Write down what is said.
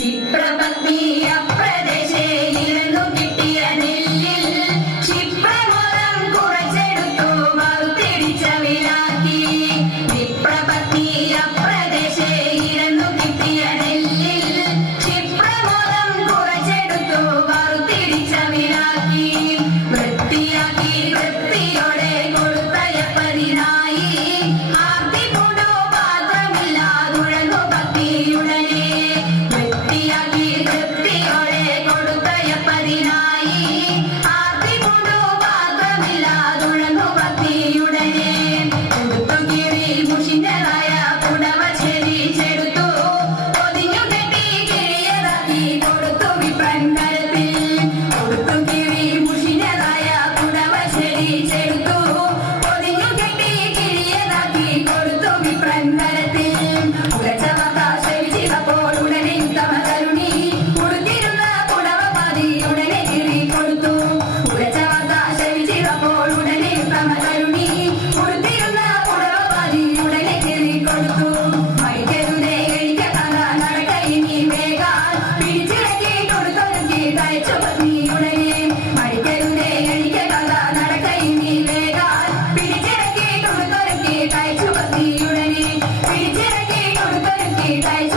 വിപ്രപത്നിയ പ്രദേശേ ഇരന്നു കിട്ടിയ നെല്ലിൽ ക്ഷിപ്രമോദം കുറച്ചെടുത്തു വറുത്തിടിച്ചവിലാക്കി. വിപ്രപത്നിയ പ്രദേശേ ഇരന്നു കിട്ടിയ നെല്ലിൽ ക്ഷിപ്രമോദം കുറച്ചെടുത്തു വറുത്തിടിച്ചവിലാക്കി. വൃത്തിയാക്കി വൃത്തിയോടെ കൊടുത്തയപ്പതിനായി ആർത്തി പൂണ്ടു പാത്രമില്ലാതുഴങ്ങു ഭക്തിയുടനെ. വൃത്തിയാക്കി വൃത്തിയോടെ കൊടുത്തയപ്പതിനായി ആർത്തി പൂണ്ടു പാത്രമില്ലാതുഴങ്ങു ഭക്തിയുടനെ. കൊടുത്തു കീറി മുഷിഞ്ഞതായ പുടവ ചെരിച്ചെടുത്തു പൊതിഞ്ഞു കെട്ടി കിഴിയതാക്കി കൊടുത്തു വിപ്രൻ കരത്തിൽ. കൊടുത്തു കീറി മുഷിഞ്ഞതായ പുടവ ചെരിച്ചെടുത്തു പൊതിഞ്ഞു കെട്ടി കിഴിയതാക്കി കൊടുത്തു വിപ്രൻ കരത്തിൽ. ഉലച്ച വാർത്ത ശ്രവിച്ചപ്പോൾ ഉടനെ ഉത്തമ തരുണി ഉടുത്തിരുന്ന പുടവ പാതി ഉടനെ കീറി കൊടുത്തു. ഉലച്ച വാർത്ത ശ്രവിച്ചപ്പോൾ ഉടനെ ഉത്തമ തരുണി ഉടുത്തിരുന്ന പുടവ പാതി ഉടനെ കീറി കൊടുത്തു. മടിക്കരുതേ കഴിക്കത്തല നടക്കയിനി വേഗാൽ പിടിച്ചിറക്കി കൊടുത്തൊരുക്കി തയ്ച്ചു പത്നിയുടനെ. മടിക്കരുതേ കഴിക്കത്തല നടക്കയിനി വേഗാൽ പിടിച്ചിറക്കി കൊടുത്തൊരുക്കി തയ്ച്ചു പത്നിയുടനെ. പിടിച്ചിറക്കി കൊടുത്തൊരുക്കി തയ്ച്ചു